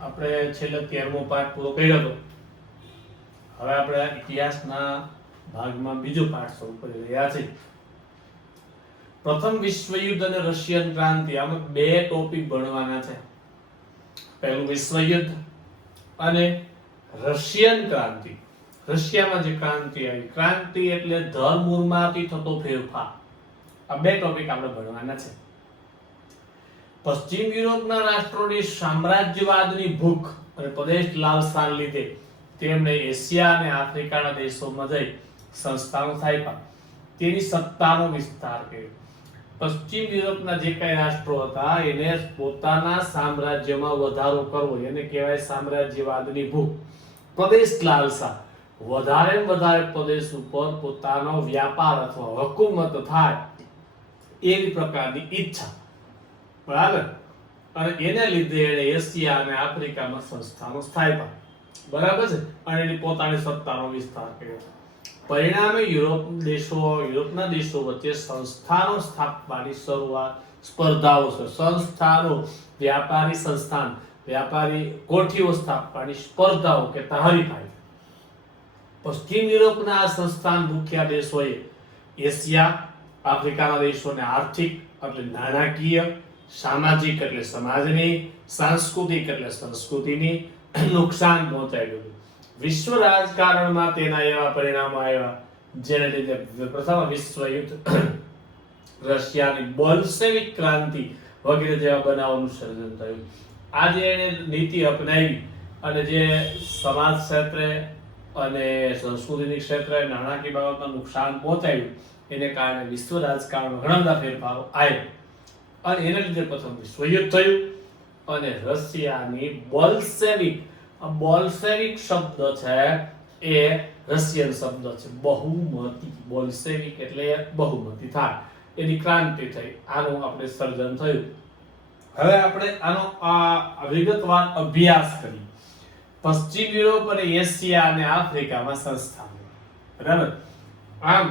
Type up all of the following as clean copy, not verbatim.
આપણે છેલ્લે 13મો પાઠ પૂરો કર્યો હતો. હવે આપણે ઇતિહાસના ભાગમાં બીજો પાઠ શરૂ કરી રહ્યા છીએ. પ્રથમ વિશ્વયુદ્ધ અને રશિયન ક્રાંતિ, આમાં બે ટોપિક ભણવાના છે. પહેલું વિશ્વયુદ્ધ અને રશિયન ક્રાંતિ. રશિયામાં જે ક્રાંતિ આવી, ક્રાંતિ એટલે ધર્મમાંથી થતો ફેરફાર. આ બે ટોપિક આપણે ભણવાના છે. પશ્ચિમ યુરોપના રાષ્ટ્રોની સામ્રાજ્યવાદની ભૂખ અને પ્રદેશ લાલસાને લીધે તેમણે એશિયા અને આફ્રિકાના દેશોમાં જઈ સંસ્થાનો સ્થાપ્યા. તેની સત્તાનો વિસ્તાર કર્યો. પશ્ચિમ યુરોપના જે કઈ રાષ્ટ્રો હતા એને પોતાના સામ્રાજ્યમાં વધારો કરવો, એને કહેવાય સામ્રાજ્યવાદની ભૂખ. પ્રદેશ લાલસા, વધારે વધારે પ્રદેશ ઉપર પોતાનો વ્યાપાર અથવા હુકુમત થાય એવી પ્રકારની ઈચ્છા. બરાબર. અને એને લીધે એને એશિયા અને આફ્રિકામાં સંસ્થાનો સ્થાપ્યા. બરાબર છે. અને એની પોતાની સત્તાનો વિસ્તાર કર્યો. પરિણામે યુરોપના દેશો વચ્ચે સંસ્થાનો સ્થાપવાની શરૂઆત, સ્પર્ધાઓ છે. સંસ્થાનો, વ્યાપારી સંસ્થાન, વ્યાપારી કોઠીઓ સ્થાપવાની સ્પર્ધાઓ કે હરીફાઈ. પશ્ચિમ યુરોપના આ સંસ્થાન મુખ્ય દેશોએ એશિયા, આફ્રિકાના દેશોને આર્થિક એટલે નાણાકીય, સામાજિક એટલે સમાજની, સાંસ્કૃતિક એટલે સંસ્કૃતિની નુકસાન પહોંચાડ્યું. વિશ્વ રાજકારણમાં તેના એવા પરિણામો આવ્યા જેને લીધે પ્રથમ વિશ્વયુદ્ધ, રશિયાની બોલ્શેવિક ક્રાંતિ વગેરે જેવા બનાવોનું સર્જન થયું. આજે એને નીતિ અપનાવી અને જે સમાજ ક્ષેત્રે અને સંસ્કૃતિની ક્ષેત્રે નાણાકીય બાબતમાં નુકસાન પહોંચાડ્યું, એને કારણે વિશ્વ રાજકારણમાં ઘણા બધા ફેરફારો આવ્યા અને એના લીધે પ્રથમ વિશ્વયુદ્ધ થયું. અને રશિયાની બોલ્શેવિક, બોલ્શેવિક શબ્દ છે એ રશિયન શબ્દ છે, બહુમતી. બોલ્શેવિક એટલે બહુમતી થાય, એની ક્રાંતિ થઈ. આનું આપણે સર્જન થયું. હવે આપણે આનો વિગતવાર અભ્યાસ કરીએ. પશ્ચિમ યુરોપ અને એશિયા અને આફ્રિકામાં સંસ્થાનો. બરાબર. આમ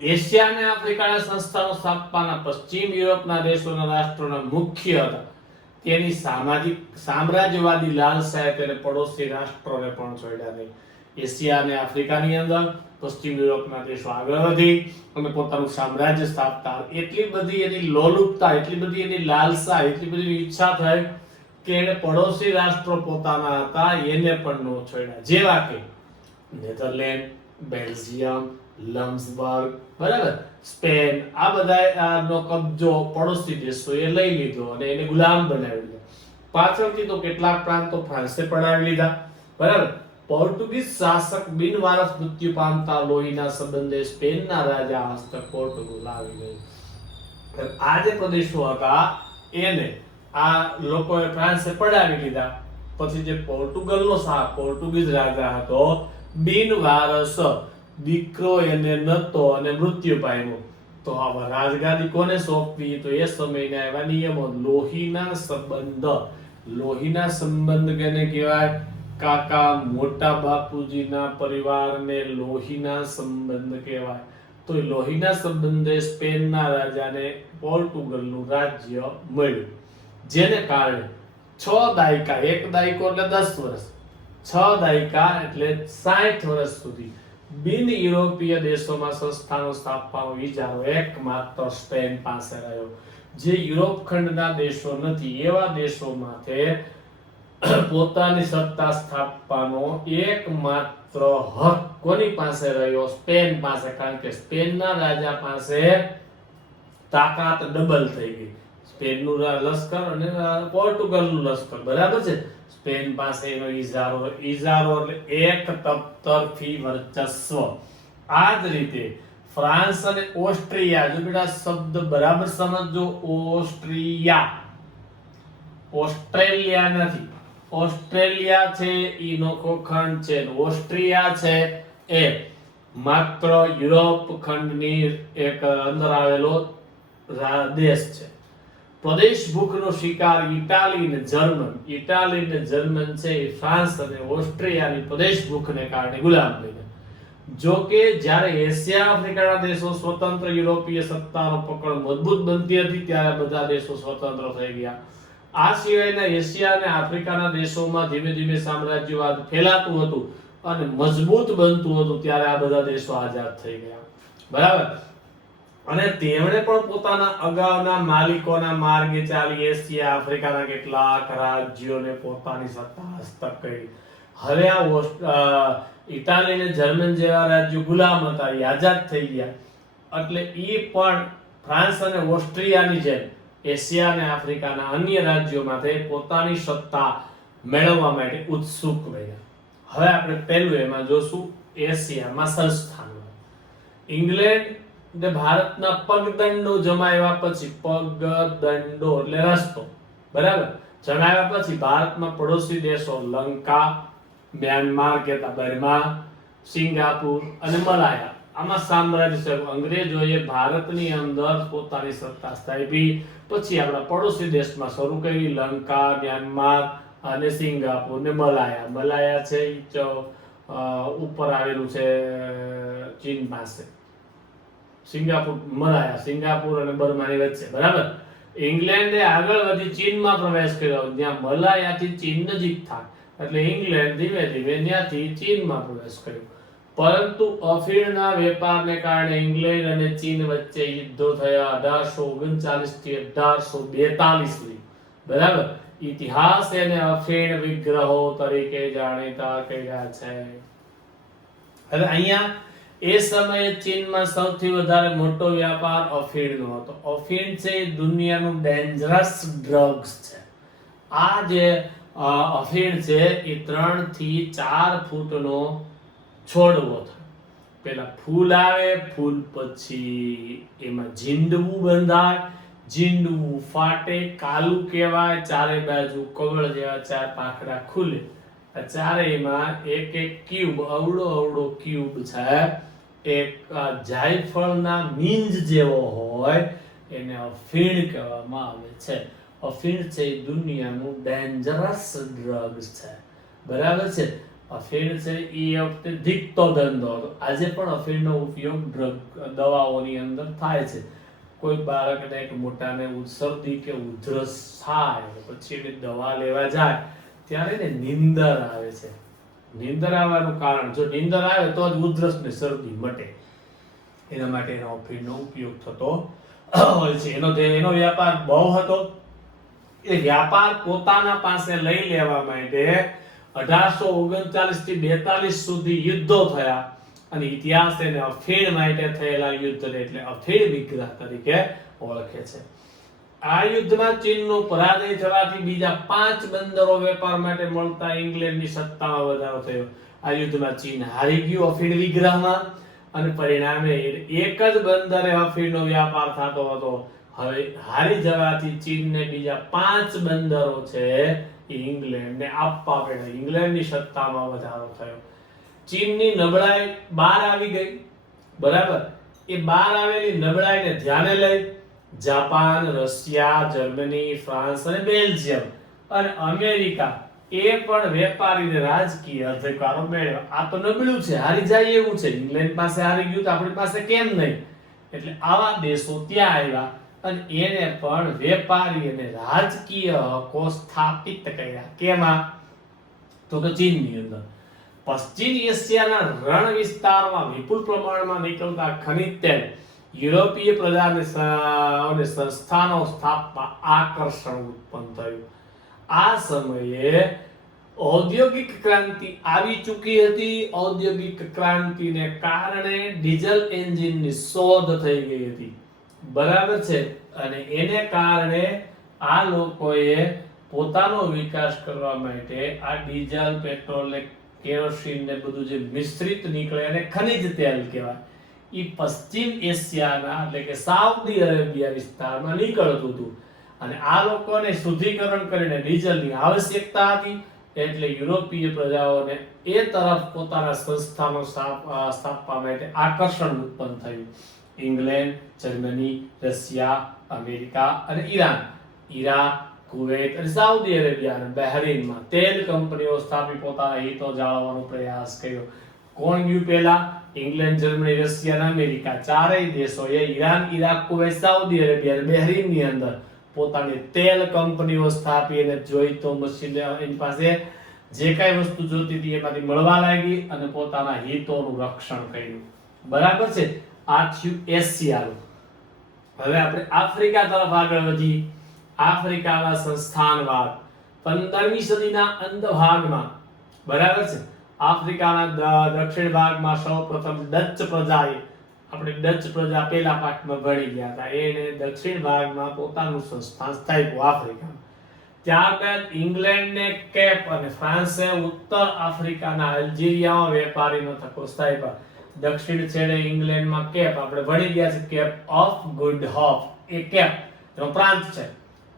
એશિયા અને આફ્રિકાના સંસ્થાનો સ્થાપવાના પશ્ચિમ યુરોપના દેશોના રાષ્ટ્રોના મુખ્ય હતા. તેની સામ્રાજ્યવાદી લાલસાએ તેને પડોશી રાષ્ટ્રોને પણ છોડ્યા નહીં. એશિયા અને આફ્રિકાની અંદર પશ્ચિમ યુરોપના દેશો આગળ વધી અને પોતાનું સામ્રાજ્ય સ્થાપતા. એટલી બધી એની લોલુપતા, એટલી બધી એની લાલસા, એટલી બધી ઈચ્છા થઈ કે એને પડોશી રાષ્ટ્રો પોતાના હતા એને પણ ન છોડ્યા. જેવા કે નેધરલેન્ડ, બેલ્જિયમ, લક્ઝમબર્ગ, બરાબર, સ્પેન, આ બધાનો કબજો પડોશી દેશોએ લઈ લીધો અને એને ગુલામ બનાવી લીધા. પાછળથી તો કેટલાક પ્રાંતો ફ્રાન્સે પડાવી લીધા. બરાબર. પોર્ટુગીઝ શાસક બિનવારસ મૃત્યુ પામતા લોહીના સંબંધે સ્પેનના રાજા હસ્તક પોર્ટુગલ આવી ગયું. આ જે પ્રદેશો હતા એને આ લોકોએ ફ્રાન્સે પડાવી લીધા. પછી જે પોર્ટુગીઝ રાજા હતો, બિનવારસ દીકરો એને નતો અને મૃત્યુ પામ્યો. તો હવે રાજગાદી કોને સોંપવી? તો એ સમયના એવા નિયમો, લોહીના સંબંધ કેને કહેવાય? કાકા મોટા બાપુજીના પરિવારને લોહીના સંબંધ કહેવાય. તો લોહીના સંબંધે સ્પેનના રાજાને પોર્ટુગલનું રાજ્ય મળ્યું. જેને કારણે 6 દાયકા, એક દાયકો એટલે 10 વર્ષ, 6 દાયકા એટલે 60 વર્ષ સુધી બિન યુરોપીય દેશોમાં સંસ્થાનો સ્થાપવાનો વિચારો એકમાત્ર સ્પેન પાસે રહ્યો. જે યુરોપ ખંડના દેશો નથી એવા દેશોમાંથી પોતાની સત્તા સ્થાપવાનો એકમાત્ર હક કોની પાસે રહ્યો? સ્પેન પાસે. કારણ કે સ્પેનના રાજા પાસે તાકાત ડબલ થઈ ગઈ. સ્પેનનું લશ્કર અને પોર્ટુગલનું લશ્કર. બરાબર છે. સ્પેન પાસે એનો ઈજારો એટલે એક તરફી વર્ચસ્વ. આ જ રીતે ફ્રાન્સ અને ઓસ્ટ્રિયા, જો બેટા શબ્દ બરાબર સમજો, ઓસ્ટ્રેલિયા નથી. ઓસ્ટ્રેલિયા છે ઈ નોખો ખંડ છે, ઓસ્ટ્રિયા છે એ માત્ર યુરોપ ખંડની એક અંદર આવેલો દેશ છે. પ્રદેશ ભૂખનો શિકાર ઇટાલી ને જર્મન છે એ ફ્રાન્સ અને ઓસ્ટ્રિયાની પ્રદેશ ભૂખને કારણે ગુલામ બન્યા. જો કે જ્યારે એશિયા આફ્રિકાના દેશો સ્વતંત્ર યુરોપીય સત્તાનો પકડ મજબૂત બનતી હતી ત્યારે બધા દેશો સ્વતંત્ર થઈ ગયા આ સિવાયના એશિયા અને આફ્રિકાના દેશોમાં ધીમે ધીમે સામ્રાજ્યવાદ ફેલાતું હતું અને મજબૂત બનતું હતું ત્યારે આ બધા દેશો આઝાદ થઈ ગયા. બરાબર. અને તેમણે પણ પોતાના અગાઉના માલિકોના માર્ગે ચાલી એશિયા આફ્રિકાના કેટલાક રાજ્યોને પોતાની સત્તા હસ્તક કરી. હવે આ ઇટાલી અને જર્મન જેવા રાજ્યો ગુલામ હતા, એ આઝાદ થઈ ગયા. એટલે એ પણ ફ્રાન્સ અને ઓસ્ટ્રિયાની જેમ એશિયા અને આફ્રિકાના અન્ય રાજ્યોમાંથી પોતાની સત્તા મેળવવા માટે ઉત્સુક બન્યા. હવે આપણે પહેલું એમાં જોશું એશિયામાં સંસ્થાન. ઇંગ્લેન્ડ ભારતના પગદંડો જમાવ્યા પછી, પગદંડો એટલે રસ્તો, બરાબર, જમાવ્યા પછી ભારતમાં પડોશી દેશો લંકા, મ્યાનમાર કેતા બર્મા, સિંગાપુર અને મલાયા, આમાં સામ્રાજ્ય અંગ્રેજોએ ભારતની અંદર પોતાની સત્તા સ્થાપી. પછી આપણા પડોશી દેશમાં શરૂ કરી લંકા, મ્યાનમાર અને સિંગાપુર ને મલાયા. મલાયા છે ઉપર આવેલું છે ચીન પાસે. સિંગાપુર, મલાયા સિંગાપુર અને બર્માની વચ્ચે, બરાબર. ઇંગ્લેન્ડે આગળ વધી ચીનમાં પ્રવેશ કર્યો, જ્યાં મલાયાથી ચીન નજીક થાય, એટલે ઇંગ્લેન્ડ ધીમે ધીમે ત્યાંથી ચીનમાં પ્રવેશ કર્યો. પરંતુ અફીણના વેપારને કારણે ઇંગ્લેન્ડ અને ચીન વચ્ચે યુદ્ધો થયા 1839 થી 1842. બરાબર. ઇતિહાસ એને અફીણ વિગ્રહો તરીકે જાણીતા કર્યા છે. હવે અહીંયા એ સમયે ચીનમાં સૌથી વધારે મોટો વ્યાપાર અફીણનો હતો. અફીણ છે એ દુનિયાનું ડેન્જરસ ડ્રગ્સ છે. આ જે અફીણ છે એ 3 થી 4 ફૂટનો છોડવો થાય. પેલા ફૂલ આવે, ફૂલ પછી એમાં ઝીંડવું બંધાય, ઝીંડવું ફાટે, કાલું કહેવાય, ચારે બાજુ કવળ જેવા 4 પાંખડા ખુલે. આ ચારેયમાં એક એક ક્યુબ, અવળો ક્યુબ છે, એક જાયફળના મીંજ જેવો હોય, એને અફીણ કહેવામાં આવે છે. અફીણ છે એ દુનિયાનું ડેન્જરસ ડ્રગ્સ છે, બરાબર છે. અફીણ છે એ વખતે ધીકતો ધંધો હતો. આજે પણ અફીણનો ઉપયોગ દવાઓની અંદર થાય છે. કોઈ બાળકને એક મોટાને શરદી કે ઉધરસ થાય પછી એને દવા લેવા જાય ત્યારે એને નીંદર આવે છે. નીંદર આવવાનું કારણ, જો નીંદર આવે તો જ ઉધરસ ને શરદી મટે. એના માટે એનો અફીણનો ઉપયોગ થતો હોય છે. એનો વ્યાપાર બહુ હતો. એ વ્યાપાર પોતાના પાસે લઈ લેવા માટે 1839 થી 42 સુધી યુદ્ધો થયા અને ઇતિહાસ એને અફીણ માટે થયેલા યુદ્ધને એટલે અફીણ વિગ્રહ તરીકે ઓળખે છે. આ યુદ્ધમાં ચીનનો પરાજય થવાથી બીજા 5 બંદરો વેપાર માટે મળતા ઇંગ્લેન્ડની સત્તામાં વધારો થયો. આ યુદ્ધમાં ચીન હારી ગયું અફીણ વિગ્રહમાં અને પરિણામે એક જ બંદરે અફીણનો વ્યાપાર થતો હતો. હવે હારી જવાથી ચીનને બીજા 5 બંદરો છે ઇંગ્લેન્ડને આપવા પડ્યા. ઇંગ્લેન્ડની સત્તામાં વધારો થયો. ચીનની નબળાઈ બહાર આવી ગઈ, બરાબર. એ બહાર આવેલી નબળાઈને ધ્યાને લઈ જાપાન, રશિયા, જર્મની, ફ્રાન્સ અને બેલ્જિયમ અને અમેરિકા એ પણ વેપારીને રાજકીય અધિકારો મેળવ્યા. આ તો નબળું છે, હારી જાય એવું છે. ઇંગ્લેન્ડ પાસે હારી ગયું તો આપણી પાસે કેમ નહીં? એટલે આવા દેશો ત્યાં આવ્યા અને એને પણ વેપારી અને રાજકીય હકો સ્થાપિત કર્યા. કેમાં? તો કે ચીનની અંદર. પશ્ચિમ એશિયાના રણ વિસ્તારમાં વિપુલ પ્રમાણમાં નીકળતા ખનિજ તેલ યુરોપીય પ્રજાને અને સંસ્થાનો સ્થાપવા આકર્ષણ ઉત્પન્ન થયું. આ સમયે ઔદ્યોગિક ક્રાંતિ આવી ચૂકી હતી. ઔદ્યોગિક ક્રાંતિને કારણે ડીઝલ એન્જિનની શોધ થઈ ગઈ હતી, બરાબર છે. અને એને કારણે આ લોકોએ પોતાનો વિકાસ કરવા માટે આ ડીઝલ, પેટ્રોલ, કેરોસીન ને બધું જે મિશ્રિત નીકળે અને ખનિજ તેલ કહેવાય, એ પશ્ચિમ એશિયાના એટલે કે સાઉદી અરેબિયા વિસ્તારમાં નીકળતું હતું. અને આ લોકોને શુદ્ધિકરણ કરીને ડીઝલની આવશ્યકતા હતી એટલે યુરોપીય પ્રજાઓને એ તરફ પોતાના સંસ્થાનો સ્થાપવા માટે આકર્ષણ ઉત્પન્ન થયું. ઇંગ્લેન્ડ, જર્મની, રશિયા, અમેરિકા અને ઈરાન, ઈરાક, કુવૈત અને સાઉદી અરેબિયા અને બહરીનમાં તેલ કંપનીઓ સ્થાપી પોતાના હિતો જાળવવાનો પ્રયાસ કર્યો. કોણ ગયું પહેલા? ઇંગ્લેન્ડ, જર્મની, રશિયા અને અમેરિકા ચારેય દેશોએ Iran, Iraq, Kuwait, Saudi Arabia અને બહરીનની અંદર પોતાની તેલ કંપનીઓ સ્થાપી અને જોઈતો મશીન એની પાસે જે કાંઈ વસ્તુ જોતી હતી એમાંથી મળવા લાગી અને પોતાના હિતોનું રક્ષણ કર્યું. બરાબર છે. આ થયું એશિયાનું. હવે આપણે આફ્રિકા તરફ આગળ વધી. આફ્રિકાના સંસ્થાનવાદ 15મી સદીના અંત ભાગમાં, બરાબર છે, આફ્રિકાના દક્ષિણ ભાગમાં સૌપ્રથમ ડચ પ્રજાએ, આપણે ડચ પ્રજા પહેલા પાઠમાં ભણી ગયા હતા, એને દક્ષિણ ભાગમાં પોતાનું સંસ્થાન સ્થાપ્યું આફ્રિકામાં. ત્યારબાદ ઇંગ્લેન્ડને કેપ અને ફ્રાન્સે ઉત્તર આફ્રિકાના અલ્જીરિયામાં વેપારી મથકો સ્થાપ્યા. દક્ષિણ છેડે ઇંગ્લેન્ડમાં કેપ, આપણે ભણી ગયા છે કેપ ઓફ ગુડ હોપ, એ કેપ નો પ્રાંત છે.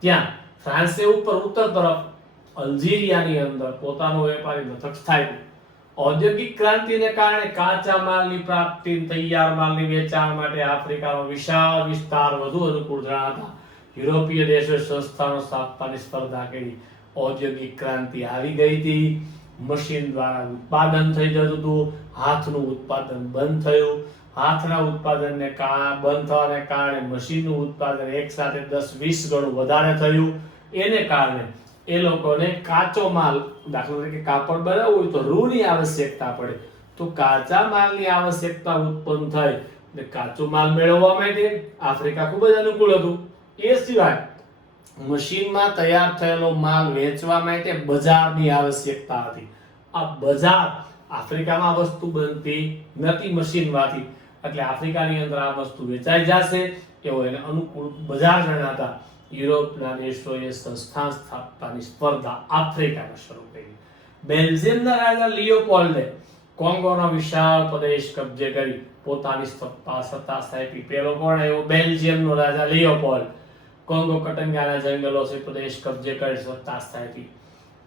ત્યાં ફ્રાન્સે ઉત્તર તરફ અલ્જીરિયાની અંદર પોતાનું વેપારી મથક સ્થાપ્યું. ઔદ્યોગિક ક્રાંતિને કારણે કાચા માલની પ્રાપ્તિ, તૈયાર માલની વેચાણ માટે આફ્રિકાનો વિશાળ વિસ્તાર વધુ અનુકૂળ જણાતા યુરોપીય દેશોએ સંસ્થાનો સ્થાપવાની સ્પર્ધા કરી. ઔદ્યોગિક ક્રાંતિ આવી ગઈ હતી. મશીન દ્વારા ઉત્પાદન થઈ જતું હતું. હાથનું ઉત્પાદન બંધ થયું. હાથના ઉત્પાદનને બંધ થવાને કારણે મશીનનું ઉત્પાદન એક સાથે 10-20 ગણું વધારે થયું. એને કારણે એ લોકોને કાચો માલ, દાખલા તરીકે કાપડ બનાવવું હોય તો રૂની આવશ્યકતા પડે, તો કાચા માલની આવશ્યકતા ઉત્પન્ન થઈ એટલે કાચો માલ મેળવવા માટે આફ્રિકા ખૂબ જ અનુકૂળ હતું. એ સિવાય મશીનમાં તૈયાર થયેલો માલ વેચવા માટે બજારની આવશ્યકતા હતી. આ બજાર, આફ્રિકામાં વસ્તુ બનતી નથી મશીનમાંથી, એટલે આફ્રિકાની અંદર આ વસ્તુ વેચાઈ જશે એવો એને અનુકૂળ બજાર જણાતા યુરોપના દેશોએ સંસ્થાન સ્થાપવાની સ્પર્ધા આફ્રિકામાં શરૂ કરી. બેલ્જિયમના રાજા લિયોપોલ્ડે કોંગોનો વિશાળ પ્રદેશ કબજે કરી પોતાની સત્તા સ્થાપી. પેલો કોણ આવ્યો? બેલ્જિયમનો રાજા લિયોપોલ્ડ. કોંગો કટંગાના જંગલો છે પ્રદેશ કબજે કરી સત્તા સ્થાપી.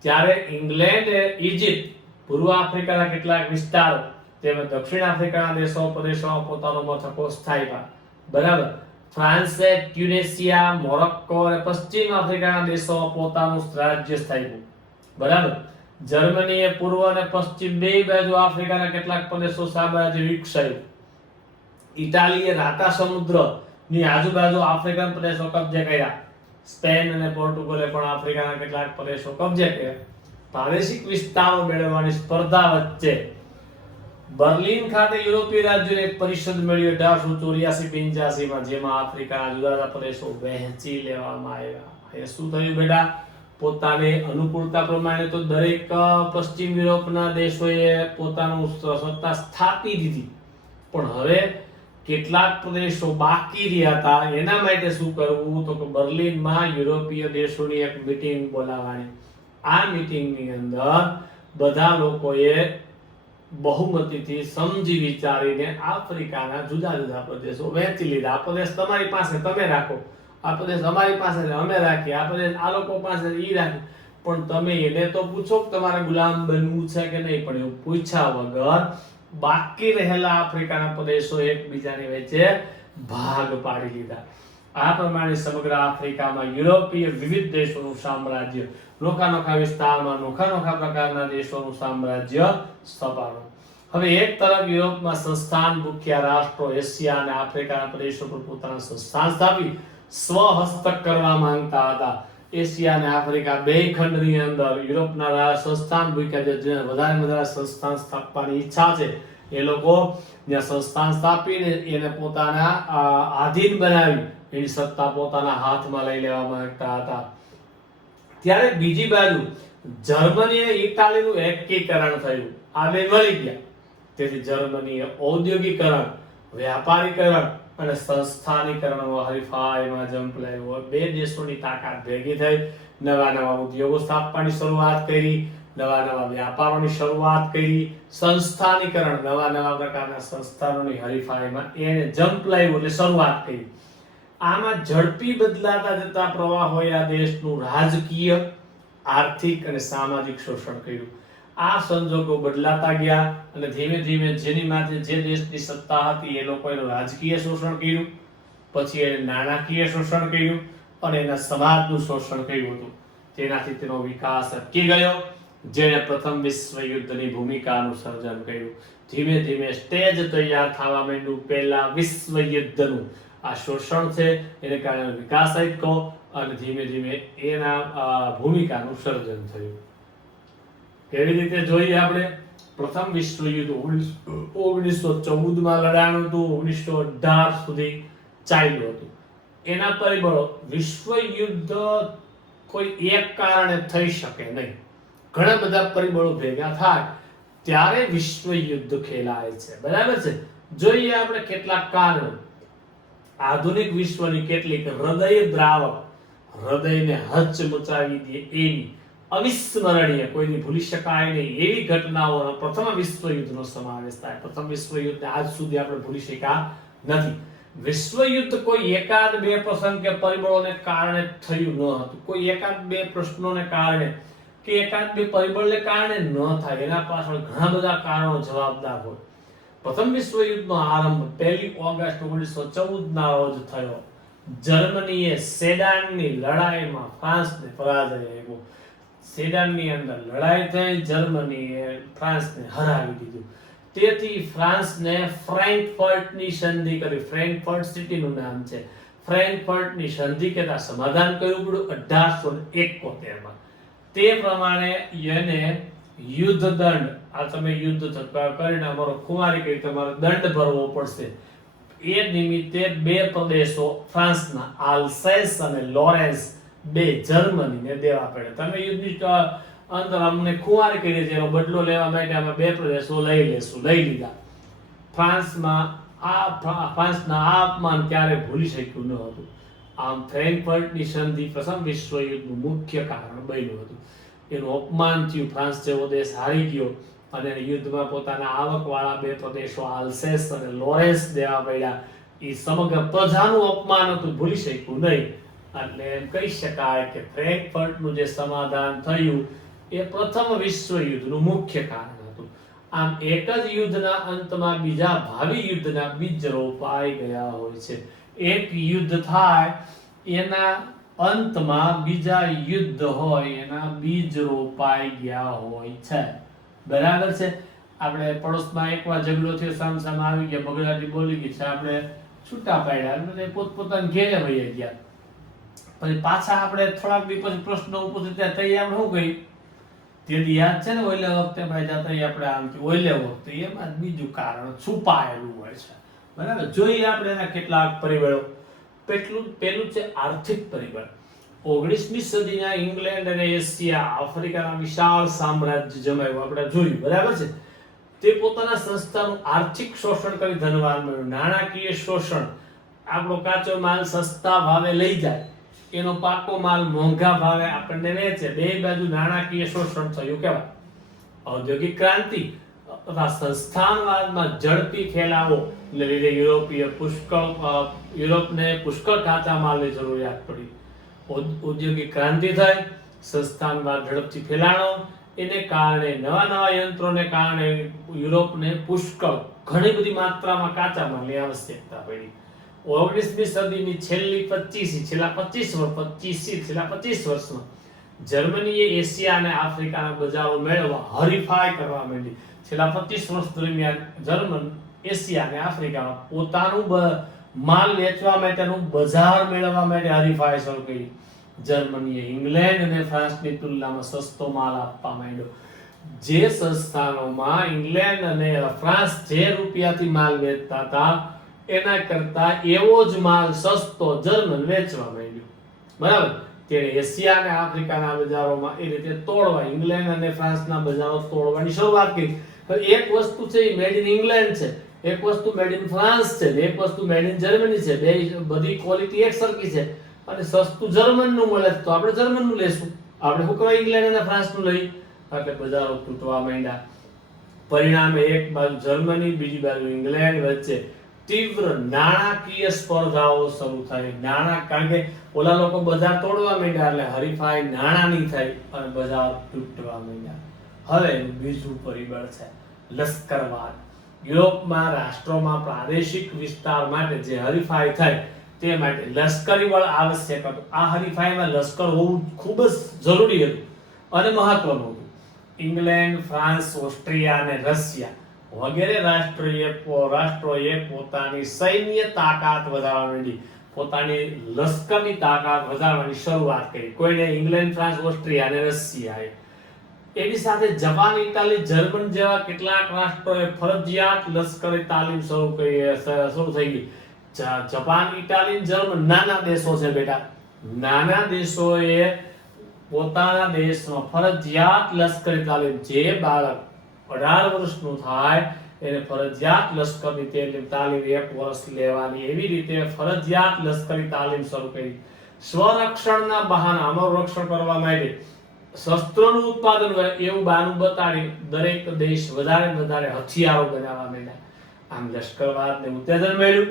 ત્યારે ઇંગ્લેન્ડે ઇજિપ્ત, પૂર્વ આફ્રિકાના કેટલાક વિસ્તારો તેમજ દક્ષિણ આફ્રિકાના દેશો પ્રદેશોમાં પોતાનો મથકો સ્થાપ્યા. બરાબર. ફ્રાન્સે ટ્યુનિશિયા, મોરોક્કો અને પશ્ચિમ આફ્રિકાના દેશોમાં પોતાનું રાજ્ય સ્થાપ્યું. બરાબર. જર્મનીએ પૂર્વ અને પશ્ચિમ બે બાજુ આફ્રિકાના કેટલાક પ્રદેશો સામ્રાજ્ય વિકસાવ્યું. ઇટાલીએ રાતા સમુદ્રની આજુબાજુ આફ્રિકન પ્રદેશો કબજે કર્યા. સ્પેન અને પોર્ટુગલે પણ આફ્રિકાના કેટલાક પ્રદેશો કબજે કર્યા. પ્રાદેશિક વિસ્તારો મેળવવાની સ્પર્ધા વચ્ચે બર્લિન ખાતે યુરોપીય રાજ્યોની એક પરિષદ મળી 1884-85 માં, જેમાં આફ્રિકાના જુદા જુદા પ્રદેશો વહેંચી લેવામાં આવ્યા. એ શું થયું બેટા? પોતાની અનુકૂળતા પ્રમાણે તો દરેક પશ્ચિમ યુરોપના દેશોએ પોતાનું સત્તા સ્થાપી દીધી, પણ હવે કેટલાક પ્રદેશો બાકી રહ્યા હતા. એના માટે શું કરવું? તો કે બર્લિનમાં યુરોપીય દેશોની એક મીટિંગ બોલાવવાની. આ મીટિંગની અંદર બધા લોકોએ બહુમતીથી સમજી વિચારીને આફ્રિકાના જુદા જુદા પ્રદેશો વહેંચી લીધા. આ પ્રદેશ તમારી પાસે તમે રાખો, આ પ્રદેશ અમારી પાસે અમે રાખીએ, આ પ્રદેશ આ લોકો પાસે ઈ રાખે. પણ તમે એને તો પૂછો કે તમારે ગુલામ બનવું છે કે નહીં, પણ એવું પૂછ્યા વગર બાકી રહેલા આફ્રિકાના પ્રદેશો એકબીજાની વચ્ચે ભાગ પાડી લીધા. આ પ્રમાણે સમગ્ર આફ્રિકામાં યુરોપીય વિવિધ દેશોનું સામ્રાજ્ય, નોખા નોખા વિસ્તારમાં નોખા નોખા પ્રકારના દેશોનું સામ્રાજ્ય સ્થપાયું. હવે એક તરફ યુરોપમાં સંસ્થાન મુખ્ય રાષ્ટ્રો એશિયા અને આફ્રિકાના પ્રદેશો પર પોતાના સંસ્થાન સ્થાપી સ્વહસ્તક કરવા માંગતા હતા. એશિયા અને આફ્રિકા બે ખંડની અંદર યુરોપના સંસ્થાન મુખ્ય, જે વધારે સંસ્થાન સ્થાપવાની ઈચ્છા છે, એ લોકો જ્યાં સંસ્થાન સ્થાપીને એને પોતાના આધીન બનાવી એની સત્તા પોતાના હાથમાં લઈ લેવા માંગતા હતા. ત્યારે બીજી બાજુ જર્મની અને ઇટાલીનું એકીકરણ થયું. આ બે મળી ગયા. તેથી જર્મનીએ ઔદ્યોગિકરણ, વ્યાપારીકરણ અને સંસ્થાનીકરણમાં હરીફાઈમાં ઝંપલાવ્યો. બે દેશોની તાકાત ભેગી થઈ. નવા નવા ઉદ્યોગો સ્થાપવાની શરૂઆત કરી, નવા નવા વ્યાપારોની શરૂઆત કરી. સંસ્થાનીકરણ, નવા નવા પ્રકારના સંસ્થાનોની હરીફાઈમાં એને ઝંપલાવ્યું એટલે શરૂઆત કરી. આમાં ઝડપી બદલાતા જતા પ્રવાહોએ આ દેશનું રાજકીય, આર્થિક અને સામાજિક શોષણ કર્યું. આ સંજોગો બદલાતા ગયા અને ધીમે ધીમે જેની માથે જે દેશની સત્તા હતી એ લોકો એનું રાજકીય શોષણ કર્યું, પછી એને નાણાકીય શોષણ કર્યું અને એના સમાજનું શોષણ કર્યું હતું. તેનાથી તેનો વિકાસ અટકી ગયો, જેણે પ્રથમ વિશ્વ યુદ્ધની ભૂમિકાનું સર્જન કર્યું. ધીમે ધીમે સ્ટેજ તૈયાર થવા માંડ્યું પહેલા વિશ્વ યુદ્ધનું. આ શોષણ છે એને કારણે વિકાસ અટક્યો અને ધીમે ધીમે એના ભૂમિકાનું સર્જન થયું. કેવી રીતે જોઈએ આપણે? પ્રથમ વિશ્વ યુદ્ધ 1914 માં લડાણું હતું, 1918 સુધી ચાલ્યું હતું. એના પરિબળો, વિશ્વ યુદ્ધ કોઈ એક કારણે થઈ શકે નહીં, ઘણા બધા પરિબળો ભેગા થાય ત્યારે વિશ્વ યુદ્ધ ખેલાય છે. બરાબર છે? જોઈએ આપણે કેટલાક કારણો. આધુનિક વિશ્વની કેટલીક હૃદય દ્રાવક, હૃદયને હચમચાવી દે એવી અવિસ્મરણીય, કોઈની ભૂલી શકાય નહીં એવી ઘટનાઓનો પ્રથમ વિશ્વ યુદ્ધનો સમાવેશ થાય. પ્રથમ વિશ્વ યુદ્ધને આજ સુધી આપણે ભૂલી શક્યા નથી. વિશ્વ યુદ્ધ કોઈ એકાદ બે પ્રસંગ કે પરિબળોને કારણે થયું ન હતું, કોઈ એકાદ બે પ્રશ્નોને કારણે કે એકાદ બે પરિબળને કારણે ન થાય. એના પાછળ ઘણા બધા કારણો જવાબદાર હોય. પ્રથમ વિશ્વ યુદ્ધનો આરંભ 1 ઓગસ્ટ 1914 ના રોજ થયો. જર્મનીએ સેડાનની લડાઈમાં ફ્રાન્સને પરાજય આપ્યો. સેડાનની અંદર લડાઈ થઈ, જર્મનીએ ફ્રાન્સને હરાવી દીધું. તેથી ફ્રાન્સને ફ્રેન્કફર્ટની સંધિ કરી. ફ્રેન્કફર્ટ સિટીનું નામ છે. ફ્રેન્કફર્ટની સંધિ કહેતા સમાધાન કર્યું પડ્યું 1871 માં. તે પ્રમાણે એને યુદ્ધ દંડ, આ તમે યુદ્ધ કરીને અમારો ખુમારી કરી તમારે દંડ ભરવો પડશે. એ નિમિત્તે બે પ્રદેશો ફ્રાન્સના આલ્સેસ અને લોરેન્સ બે જર્મનીને દેવા પડે. તમે યુદ્ધની અંદર અમને ખુમારી કરી છે, એનો બદલો લેવા માટે અમે બે પ્રદેશો લઈ લીધા. ફ્રાન્સના આ અપમાન ક્યારે ભૂલી શક્યું ન હતું. આમ ફ્રેન્કફર્ટની સંધિ પ્રથમ વિશ્વ યુદ્ધનું મુખ્ય કારણ બન્યું હતું. એનું અપમાન થયું, ફ્રાન્સ જેવો દેશ હારી ગયો અને યુદ્ધમાં પોતાના આવકવાળા બે પ્રદેશો આલ્સેસ અને લોરેન્સ દેવા પડ્યા. એ સમગ્ર પ્રજાનું અપમાન હતું, ભૂલી શક્યું નહીં. એટલે એમ કહી શકાય કે ફ્રેન્કફર્ટનું જે સમાધાન થયું એ પ્રથમ વિશ્વ યુદ્ધનું મુખ્ય કારણ હતું. આમ એક જ યુદ્ધના અંતમાં બીજા ભાવિ યુદ્ધના બીજ રોપાઈ ગયા હોય છે. એક યુદ્ધ થાય એના અંતમાં બીજા યુદ્ધ હોય એના બીજ રોપાઈ ગયા હોય છે. બરાબર છે? આપણે પડોશમાં એકવાર ઝઘડો થયો, સામસામે આવી ગયા, બગડાટી બોલી ગઈ છે, આપણે છૂટા પાડ્યા અને પોતપોતાના ઘેરે વહી ગયા. પછી પાછા આપણે થોડાક દી પછી પ્રશ્ન પૂછે ત્યાં તઈ આપણે શું કહી? તેથી યાદ છે ને, ઓલે વખતે ભાઈ જતા આપણે આમ કે ઓલે વખતે, એમાં બીજું કારણ છુપાયેલું હોય છે. બરાબર? જોઈએ આપણે એના કેટલાક પરિબળો. પેલું છે આર્થિક પરિબળ. 19મી સદીના ઇંગ્લેન્ડ અને એશિયા, આફ્રિકાના વિશાળ સામ્રાજ્ય જમાવ્યું. આપણે જોયું. બરાબર છે? તે પોતાના સંસ્થાનું આર્થિક શોષણ કરી ધનવાન બન્યું. નાણાકીય શોષણ, આપણો કાચો માલ સસ્તા ભાવે લઈ જાય, એનો પાકો માલ મોંઘા ભાવે આપણને વેચે. બે બાજુ નાણાકીય શોષણ થયું. કહેવાય ઔદ્યોગિક ક્રાંતિ તથા સંસ્થાનવાદમાં ઝડપી ફેલાવો ને લીધે યુરોપને પુષ્કળ કાચા માલની જરૂરિયાત પડી. ઔદ્યોગિક ક્રાંતિ થઈ, સંસ્થાનવાદ ઝડપથી ફેલાણો, એને કારણે નવા યંત્રોને કારણે યુરોપને પુષ્કળ ઘણી બધી માત્રામાં કાચા માલની આવશ્યકતા પડી. 19મી સદીની છેલ્લા 25 વર્ષમાં જર્મનીએ એશિયા અને આફ્રિકાના બજારો મેળવવા હરીફાઈ કરવા માંડી. છેલ્લા 25 વર્ષ દરમિયાન જર્મન એશિયા અને આફ્રિકામાં પોતાનું માલ વેચવા માટેનું બજાર મેળવવા માટે હરીફાઈ શરૂ કરી. જર્મનીએ ઇંગ્લેન્ડ અને ફ્રાન્સની તુલનામાં સસ્તો માલ આપવા માંડ્યો. જે સંસ્થાનોમાં ઇંગ્લેન્ડ અને ફ્રાન્સ જે રૂપિયાથી માલ વેચતા હતા એના કરતા એવો જ માલ સસ્તો જર્મન વેચવા માંડ્યો. બરાબર? તેણે એશિયા અને આફ્રિકાના બજારોમાં એ રીતે તોડવા, ઇંગ્લેન્ડ અને ફ્રાન્સના બજારો તોડવાની શરૂઆત કરી. એક વસ્તુ છે એ મેડ ઇન ઇંગ્લેન્ડ છે, એક વસ્તુ મેડ ઇન ફ્રાન્સ છે, એક વસ્તુ મેડ ઇન જર્મની છે. બે બધી ક્વોલિટી એક સરખી છે અને સસ્તું જર્મનનું મળે તો આપણે જર્મનનું લેશું. આપણે શું કહેવાય ઇંગ્લેન્ડ અને ફ્રાન્સનું લઈ? એટલે બજારો તૂટવા માંડ્યા. પરિણામે એક બાજુ જર્મની, બીજી બાજુ ઇંગ્લેન્ડ વચ્ચે તીવ્ર નાણાકીય સ્પર્ધાઓ શરૂ થઈ. કારણ કે ઓલા લોકો બજાર તોડવા માંડ્યા એટલે હરીફાઈ નાણાંની થઈ અને બજાર તૂટવા માંડ્યા. હવે બીજું પરિબળ છે લશ્કરવાદ. યુરોપમાં રાષ્ટ્રોમાં પ્રાદેશિક વિસ્તાર માટે જે હરીફાઈ થઈ તે માટે લશ્કરી બળ આવશ્યક હતું. આ હરીફાઈમાં લશ્કર હોવું ખૂબ જ જરૂરી હતું અને મહત્વનું હતું. ઇંગ્લેન્ડ, ફ્રાન્સ, ઓસ્ટ્રિયા અને રશિયા વગેરે રાષ્ટ્રોએ પોતાની સૈન્ય તાકાત વધારવા માંડી, પોતાની લશ્કરની તાકાત વધારવાની શરૂઆત કરી. કોઈને ઇંગ્લેન્ડ, ફ્રાન્સ, ઓસ્ટ્રિયા અને રશિયાએ. એની સાથે જપાન, ઇટાલી, જર્મન જેવા કેટલાક રાષ્ટ્રોએ ફરજિયાત લશ્કરી તાલીમ શરૂ થઈ ગઈ. જપાન, ઇટાલી, જર્મન નાના દેશો છે બેટા. નાના દેશોએ પોતાના દેશમાં ફરજિયાત લશ્કરી તાલીમ, જે બાળક 18 વર્ષનું થાય એને ફરજિયાત લશ્કરની તાલીમ 1 વર્ષ લેવાની, એવી રીતે ફરજિયાત લશ્કરી તાલીમ શરૂ કરી. સ્વરક્ષણના બહાના, અમારું રક્ષણ કરવા માટે શસ્ત્રોનું ઉત્પાદન હોય એવું બહાનું બતાડી દરેક દેશ વધારે વધારે હથિયારો બનાવવા માંડ્યા. આમ લશ્કરવાદને ઉત્તેજન મળ્યું,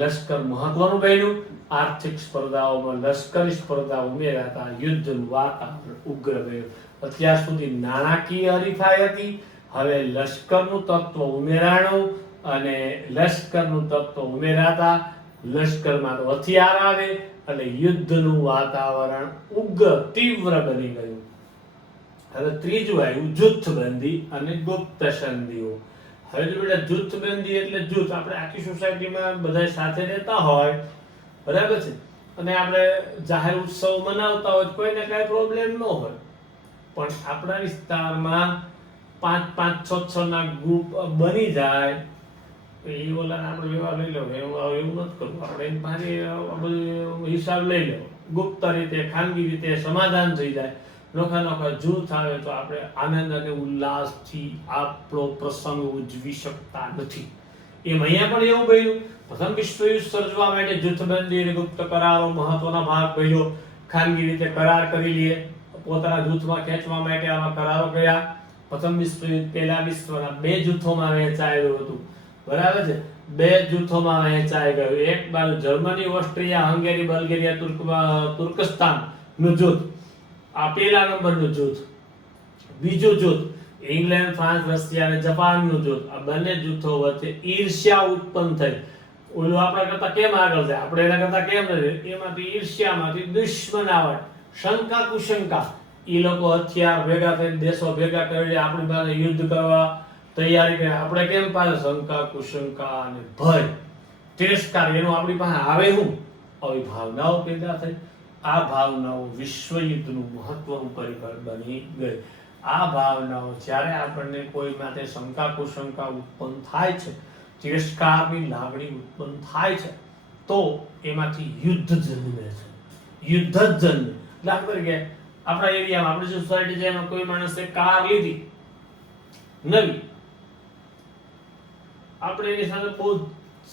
લશ્કર મહત્વનું બન્યું. આર્થિક સ્પર્ધાઓમાં લશ્કરી સ્પર્ધા ઉમેરાતા યુદ્ધનું વાતાવરણ ઉગ્ર બન્યું. અત્યાર સુધી નાણાકીય હરીફાઈ હતી, હવે લશ્કરનું તત્વ ઉમેરાણું, અને લશ્કરનું તત્વ ઉમેરાતા લશ્કરમાં તો હથિયાર આવે અને યુદ્ધનું વાતાવરણ ઉગ્ર તીવ્ર બની ગયું. હવે ત્રીજું આવ્યું જૂથબંધી અને ગુપ્ત સંધિઓ. હવે જો બેટા જૂથબંધી એટલે જૂથ, આપણે આખી સોસાયટીમાં બધા સાથે રહેતા હોય, બરાબર છે, અને આપણે જાહેર ઉત્સવ મનાવતા હોય, કોઈને કાંઈ પ્રોબ્લેમ ન હોય, પણ આપણા વિસ્તારમાં 5-5, 6-6 ના ગ્રુપ બની જાય, એ ઓલા આપણે વ્યવહાર લઈ લો, એવું નથી કરવું. આપણે એની પાસે હિસાબ લઈ લો, ગુપ્ત રીતે, ખાનગી રીતે સમાધાન થઈ જાય. નોખા નોખા જૂથ આવે તો આપણે આનંદ અને ઉલ્લાસથી આપણો પ્રસંગ ઉજવી શકતા નથી. એમ અહીંયા પણ એવું બન્યું. પ્રથમ વિશ્વયુદ્ધ સર્જવા માટે જૂથબંધી અને ગુપ્ત કરારો મહત્વના ભાગ ભજવ્યો. ખાનગી રીતે કરાર કરી લઈએ, પોતાના જૂથમાં ખેંચવા માટે આવા કરારો કર્યા. પ્રથમ વિશ્વયુદ્ધ પહેલા વિશ્વના 2 જૂથોમાં વહેંચાયેલું હતું, બરાબર છે. 2 જૂથોમાં વહેંચાઈ ગયું. એક બાજુ જર્મની, ઓસ્ટ્રિયા, હંગેરી, બલ્ગેરિયા, તુર્કસ્તાન નું જૂથ, આ પહેલા નંબરનું જૂથ. બીજું જૂથ ઇંગ્લેન્ડ, ફ્રાન્સ, રશિયા અને જાપાનનું જૂથ. આ બંને જૂથો વચ્ચે ઈર્ષ્યા ઉત્પન્ન થઈ. ઓલું આપણા કરતા કેમ આગળ જાય, આપણે એના કરતા કેમ નથી, એમાંથી ઈર્ષ્યામાંથી દુશ્મનાવટ, શંકા કુશંકા, એ લોકો હથિયાર ભેગા થઈને દેશો ભેગા કરી આપણી પાસે યુદ્ધ કરવા તૈયારી કરે. આપણે કેમ પાસે શંકા કુશંકા અને ભય, તિરસ્કાર, એનું આપણી પાસે આવે હું, આવી ભાવનાઓ પેદા થઈ. આ ભાવનાઓ વિશ્વયુદ્ધનું મહત્વનું પરિબળ બની ગઈ. આ ભાવનાઓ જ્યારે આપણને કોઈ માટે શંકા કુશંકા ઉત્પન્ન થાય છે, તિરસ્કારની લાગણી ઉત્પન્ન થાય છે, તો એમાંથી યુદ્ધ જન્મે છે. યુદ્ધ જ જન્મે. દાખલા તરીકે આપણા એરિયામાં, આપણી સોસાયટી જેમાં કોઈ માણસે કાર લીધી નવી, આપણે એની સાથે બહુ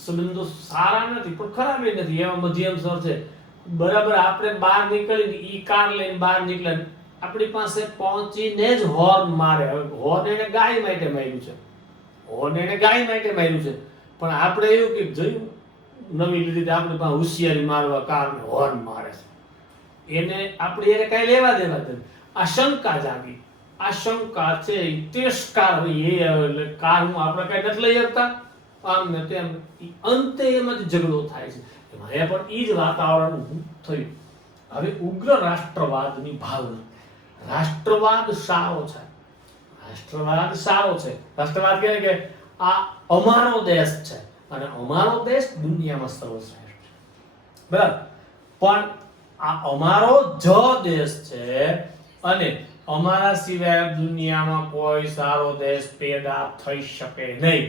સંબંધો સારા નથી પણ ખરાબ નથી, એવા મધ્યમ સ્તર છે, બરાબર. આપણે બહાર નીકળીને ઈ કાર લઈને બહાર નીકળે, આપણી પાસે પહોંચીને જ હોર્ન મારે. હવે હોર્ન એને ગાય માટે માર્યું છે, હોર્ન એને ગાય માટે માર્યું છે, પણ આપણે એવું કે જોયું નવી લીધી આપણી પાસે હોશિયારી મારવા કારને હોર્ન મારે છે, એને આપણે એને કઈ લેવા દેવા નથી. આશંકા જાગી, આશંકા છે, તિરસ્કાર, એ કાર હું આપણે કઈ નથી લઈ શકતા, આમ ને તેમ, અંતે એમાં જ ઝઘડો થાય છે. અહીંયા પણ એ જ વાતાવરણ થયું. હવે ઉગ્ર રાષ્ટ્રવાદની ભાવના. રાષ્ટ્રવાદ સારો છે, રાષ્ટ્રવાદ સારો છે. રાષ્ટ્રવાદ કહે કે આ અમારો દેશ છે અને અમારો દેશ દુનિયામાં સર્વશ્રેષ્ઠ છે, બરાબર. પણ આ અમારો જ દેશ છે અને અમારા સિવાય દુનિયામાં કોઈ સારો દેશ પેદા થઈ શકે નહીં.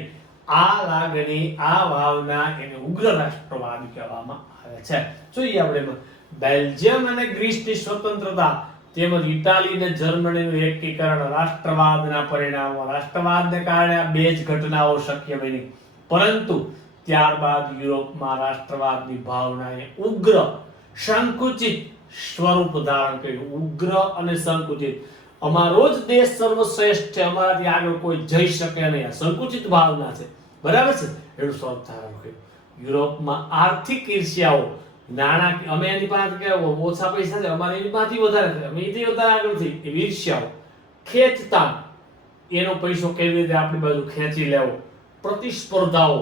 આ લાગણી, આ ભાવના, એને ઉગ્ર રાષ્ટ્રવાદ કહેવામાં આવે છે. જોઈએ આપણે બેલ્જિયમ અને ગ્રીસની સ્વતંત્રતા તેમજ ઇટાલી અને જર્મનીનું એકીકરણ રાષ્ટ્રવાદના પરિણામો. રાષ્ટ્રવાદને કારણે આ 2 જ ઘટનાઓ શક્ય બની. પરંતુ ત્યારબાદ યુરોપમાં રાષ્ટ્રવાદની ભાવનાએ ઉગ્ર સંકુચિત સ્વરૂપ ધારણ કર્યું. ઉગ્ર અને સંકુચિત, અમારો જ દેશ સર્વશ્રેષ્ઠ છે, અમારાથી આગળ કોઈ જઈ શકે નહીં, આ સંકુચિત ભાવના છે, બરાબર છે, એનું સ્વરૂપ ધારણ કર્યું. યુરોપમાં આર્થિક ઈર્ષ્યાઓ, નાણાકીય, અમે એની પાસે કે ઓછા પૈસા છે, અમારે એની પાસેથી વધારે છે, અમે એથી વધારે આગળ થઈ, એવી ઈર્ષ્યાઓ, ખેંચતાણ, એનો પૈસો કેવી રીતે આપણી બાજુ ખેંચી લેવો, પ્રતિસ્પર્ધાઓ,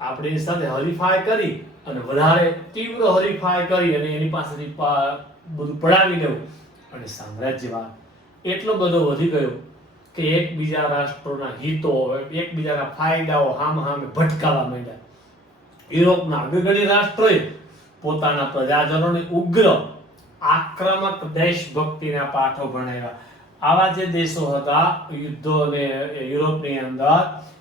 આપણે એની સાથે હરીફાઈ કરી અને વધારે તીવ્ર હરીફાઈ કરી અને એની પાસેથી બધું પડાવી લેવું. અને સામ્રાજ્યવાદ એટલો બધો વધી ગયો કે એકબીજા રાષ્ટ્રોના હિતો, એકબીજાના ફાયદાઓ સામે ભટકાવા માંડ્યા. યુરોપના અગ્રણી રાષ્ટ્રોએ પોતાના પ્રજાજનોને ઉગ્ર આક્રમક દેશભક્તિના પાઠો ભણાવ્યા. આવા જે દેશો હતા યુદ્ધો અને યુરોપની અંદર,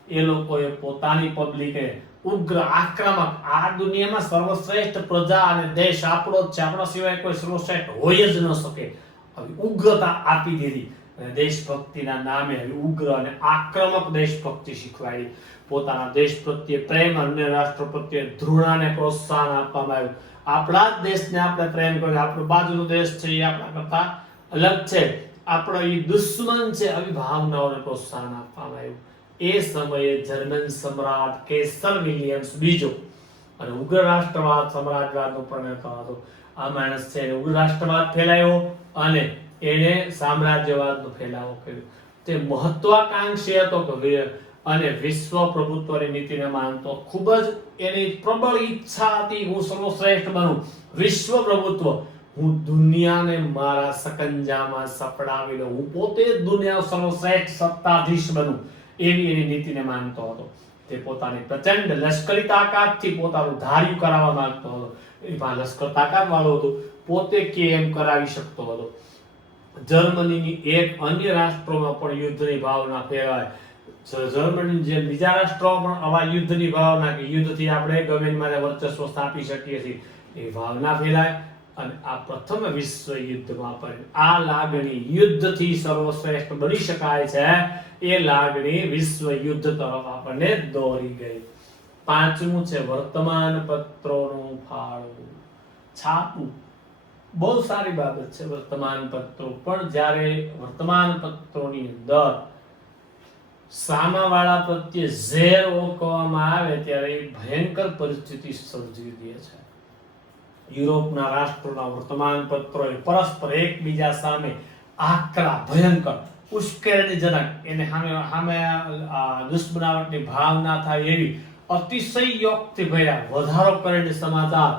એ લોકોએ પોતાની પબ્લિકે ઉગ્ર આક્રમક, આ દુનિયામાં સર્વશ્રેષ્ઠ પ્રજા અને દેશ આપણો જ છે, આપણા સિવાય કોઈ સર્વશ્રેષ્ઠ હોય જ ન શકે, આવી ઉગ્રતા આપી દીધી. અને દેશભક્તિના નામે ઉગ્ર અને આક્રમક દેશભક્તિ શીખવાડી. પોતાના દેશ પ્રત્યે પ્રેમ, અન્ય રાષ્ટ્ર પ્રત્યે ઘૃણાને પ્રોત્સાહન આપવામાં આવ્યું. આપણા જ દેશને આપણે પ્રેમ કરીએ, આપણો બાજુનો દેશ છે એ આપણા કરતા અલગ છે, આપણો એ દુશ્મન છે, આવી ભાવનાઓને પ્રોત્સાહન આપવામાં આવ્યું. એ સમયે જર્મન સમ્રાટ કેસર વિલિયમ્સ બીજો અને ઉગ્ર રાષ્ટ્રવાદ સામ્રાજ્યવાદનો પ્રણેતા હતો. આ માણસ છે એને ઉગ્ર રાષ્ટ્રવાદ ફેલાયો અને એને સામ્રાજ્યવાદનો ફેલાવો કર્યો. તે મહત્વાકાંક્ષી હતો અને વિશ્વ પ્રભુત્વની નીતિને માનતો. ખૂબ જ એની પ્રબળ ઈચ્છા હતી, હું સર્વશ્રેષ્ઠ બનું, વિશ્વ પ્રભુત્વ, હું દુનિયાને મારા સકંજામાં સપડાવી લઉં, હું પોતે જ દુનિયાનો સર્વશ્રેષ્ઠ સત્તાધીશ બનું, એવી એની નીતિને માનતો હતો. તે પોતાની પ્રચંડ લશ્કરી તાકાતથી પોતાનું ધાર્યું કરાવવા માંગતો હતો. એમાં લશ્કર તાકાત વાળો હતો, પોતે કે એમ કરાવી શકતો હતો. જર્મનીની એક અન્ય રાષ્ટ્રોમાં પણ યુદ્ધની ભાવના ફેલાય. જર્મની જે બીજા રાષ્ટ્રોમાં પણ આવા યુદ્ધની ભાવના, કે યુદ્ધથી આપણે ગમે માટે વર્ચસ્વ સ્થાપી શકીએ છીએ, એ ભાવના ફેલાય. અને આ પ્રથમ વિશ્વ યુદ્ધમાં પણ આ લાગણી, યુદ્ધથી સર્વશ્રેષ્ઠ બની શકાય છે, એ લાગણી વિશ્વ યુદ્ધ તરફ આપણને દોરી ગઈ. પાંચમું છે વર્તમાન પત્રોનું ફાળવું, છાપવું. બહુ સારી બાબત છે વર્તમાન પત્રો, પણ જ્યારે વર્તમાન પત્રોની અંદર સામાવાળા પ્રત્યે ઝેર ઓકવામાં આવે ત્યારે એ ભયંકર પરિસ્થિતિ સર્જી દે છે. યુરોપના રાષ્ટ્રોના વર્તમાન પત્રોએ પરસ્પર એકબીજા સામે આકરા, ભયંકર, ઉશ્કેરણીજનક, એને સામે દુશ્મનાવટની ભાવના થાય એવી અતિશયોક્તિ ભર્યા, વધારો કરીને સમાચાર,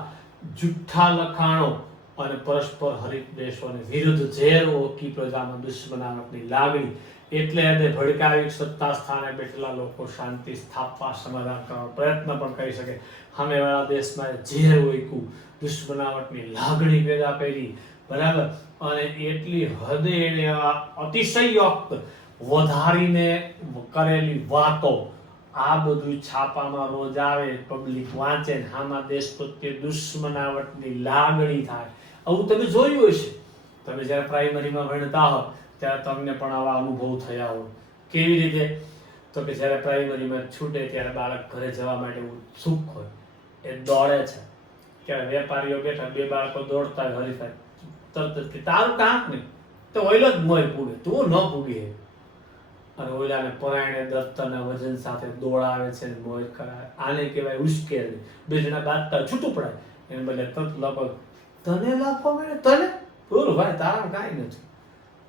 જુઠ્ઠા લખાણો અને પરસ્પર હરિત દેશોની વિરુદ્ધ ઝેર ઓકી પ્રજામાં દુશ્મનાવટની લાગણી. એટલે એને ભડકાવી સત્તા સ્થાને બેઠેલા લોકો શાંતિ સ્થાપવા, સમાધાન કરવાનો પ્રયત્ન પણ કરી શકે. સામેવાળા દેશમાં ઝેર ઓક્યું, દુશ્મનાવટની લાગણી પેદા કરી, બરાબર. અને એટલી હદે એને અતિશયોક્ત વધારીને કરેલી વાતો, આ બધું છાપામાં રોજ આવે, પબ્લિક વાંચે, આમાં દેશ પ્રત્યે દુશ્મનાવટની લાગણી થાય. આવું તમે જોયું હશે. તમે જ્યારે પ્રાઇમરીમાં ભણતા હો ત્યારે તમને પણ આવા અનુભવ થયા હોય. કેવી રીતે? તો કે જ્યારે પ્રાઇમરીમાં છૂટે ત્યારે બાળક ઘરે જવા માટે ઉત્સુક હોય, એ દોડે છે. ત્યારે વેપારીઓ બેઠા, બે બાળકો દોડતા હોય, હરીફાય, તરત જ કે તારું કાંક નહીં, તો ઓઈલો જ મોય પૂગે, તું ન પૂગે. અને ઓઈલાને પરાયણે દસ્તરના વજન સાથે દોડાવે છે, મોય કરાવે. આને કહેવાય ઉશ્કેરણી. બે જણા બાંધતા છૂટું પડાય, એને બદલે તરત લોકો તને લાફો મળે, તને બોલો ભાઈ તારા કાંઈ નથી,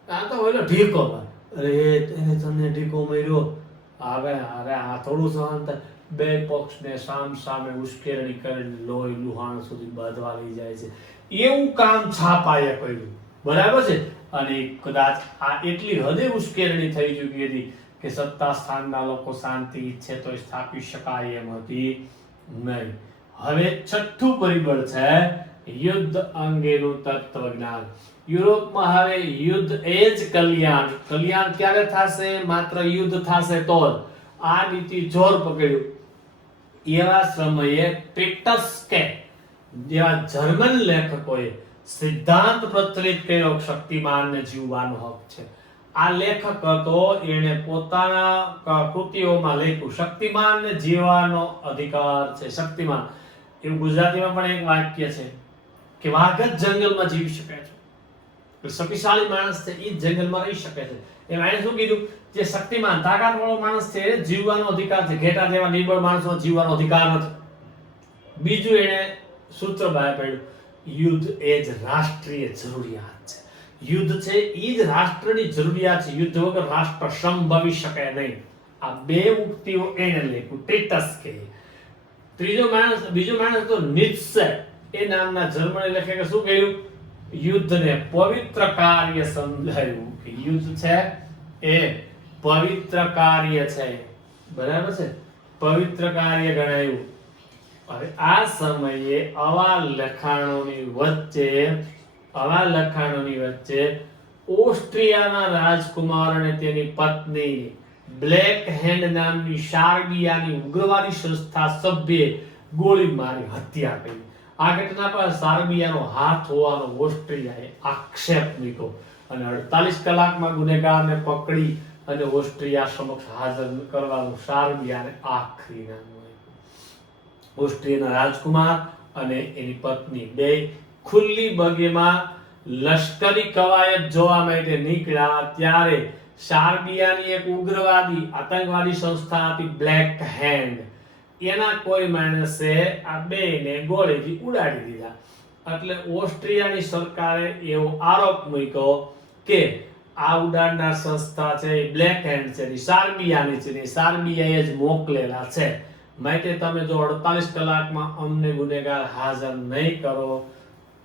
આ તો ઓઈલો ઢીકો મારે, અરે એને તને ઢીકો માર્યો. હવે અરે આ થોડું સહન થાય. બે પક્ષને સામ સામે ઉશ્કેરણી કરીને લોહી લુહાણ સુધી બાંધવા લઈ જાય છે. એવું કામ છાપાએ કર્યું, બરાબર છે. અને કદાચ આ એટલી હદે ઉશ્કેરણી થઈ ચૂકી હતી કે સત્તા સ્થાનના લોકો શાંતિ ઈચ્છે તો સ્થાપી શકાય એમ હતી નહીં. હવે છઠ્ઠું પરિબળ છે યુદ્ધ અંગેનું તત્વજ્ઞાન. યુરોપમાં હવે યુદ્ધ એ જ કલ્યાણ. કલ્યાણ ક્યારે થશે? માત્ર યુદ્ધ થશે તો જ. આ નીતિ જોર પકડ્યું. એવા સમયે પિટસ્કે જેવા જર્મન લેખકોએ સિદ્ધાંત પ્રચલિત કર્યો, શક્તિમાનને જીવવાનો હક છે. આ લેખક હતો, એને પોતાના કૃતિઓમાં લખ્યું શક્તિમાનને જીવવાનો અધિકાર છે. શક્તિમાન એવું ગુજરાતીમાં પણ એક વાક્ય છે કે વાઘ જ જંગલમાં જીવી શકે છે, શક્તિશાળી માણસ છે એ જંગલમાં રહી શકે છે. એમ એને શું કીધું? જે શક્તિમાન તાકાતવાળો માણસ છે એ જીવવાનો અધિકાર છે, ઘેટા જેવા નિર્બળ માણસનો જીવવાનો અધિકાર નથી. બીજું એને સૂત્ર બહાર પાડ્યું, યુદ્ધ એ જ રાષ્ટ્રીય જરૂરિયાત છે. યુદ્ધ છે એ જ રાષ્ટ્રની જરૂરિયાત છે. યુદ્ધ વગર રાષ્ટ્ર સંભવી શકે નહીં. આ બે ઉક્તિઓ એને લખ્યું ટિટસ્કે. બીજો માણસ તો નીત્સે એ નામના જર્મની લેખકે શું કહ્યું? યુદ્ધને પવિત્ર કાર્ય સમજાયું કે યુદ્ધ છે એ પવિત્ર કાર્ય છે, બરાબર છે, પવિત્ર કાર્ય ગણાયું. હવે આ સમયે આવા લખાણોની વચ્ચે ઓસ્ટ્રિયાના રાજકુમાર અને તેની પત્ની બ્લેક હેન્ડ નામની સાર્બિયાની ઉગ્રવાદી સંસ્થા સભ્યે ગોળી મારી હત્યા કરી. આ ઘટના પર સાર્બિયાનો હાથ હોવાનો ઓસ્ટ્રિયાએ આક્ષેપ મૂક્યો અને 48 કલાકમાં ગુનેગારને પકડી અને ઓસ્ટ્રિયા સમક્ષ હાજર કરવાનું સાર્બિયાને આખરી નામ આપ્યું. ઓસ્ટ્રિયાના રાજકુમાર અને એની પત્ની બે ખુલ્લી બગીમાં લશ્કરી કવાયત જોવા માટે નીકળ્યા ત્યારે સાર્બિયાની એક ઉગ્રવાદી આતંકવાદી સંસ્થા હતી બ્લેક હેન્ડ, એના કોઈ માણસે આ બેને ગોળીથી ઉડાડી દીધા. એટલે ઓસ્ટ્રિયાની સરકારે એવો આરોપ મૂક્યો કે આ ઉડાડનાર સંસ્થા છે એ બ્લેક હેન્ડ છે, સાર્બિયાની છે, સાર્બિયાએ જ મોકલેલા છે, માટે તમે જો 48 કલાકમાં અમને ગુનેગાર હાજર નહીં કરો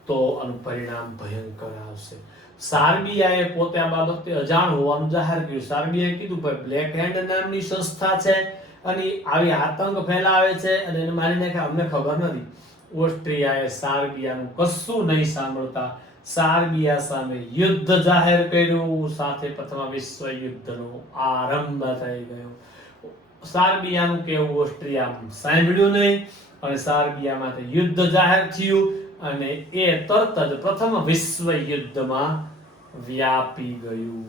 તો આનું પરિણામ ભયંકર આવશે. સાર્બિયાએ પોતે આ બાબતે અજાણ હોવાનું જાહેર કર્યું. સાર્બિયાએ કીધું ભાઈ બ્લેક હેન્ડ નામની સંસ્થા છે અને આવી આતંક ફેલાવે છે અને એને મારી નાખ્યા, અમને ખબર નથી. ઓસ્ટ્રિયાએ સાર્બિયાનું કશું નહીં સાંભળતા સાર્બિયા સામે યુદ્ધ જાહેર કર્યું. સાથે પ્રથમ વિશ્વ યુદ્ધનો આરંભ થઈ ગયો. સાર્બિયાનું કેવું ઓસ્ટ્રિયા સાંભળ્યું નહીં અને સાર્બિયા માટે યુદ્ધ જાહેર થયું અને એ તરત જ પ્રથમ વિશ્વ યુદ્ધમાં વ્યાપી ગયું.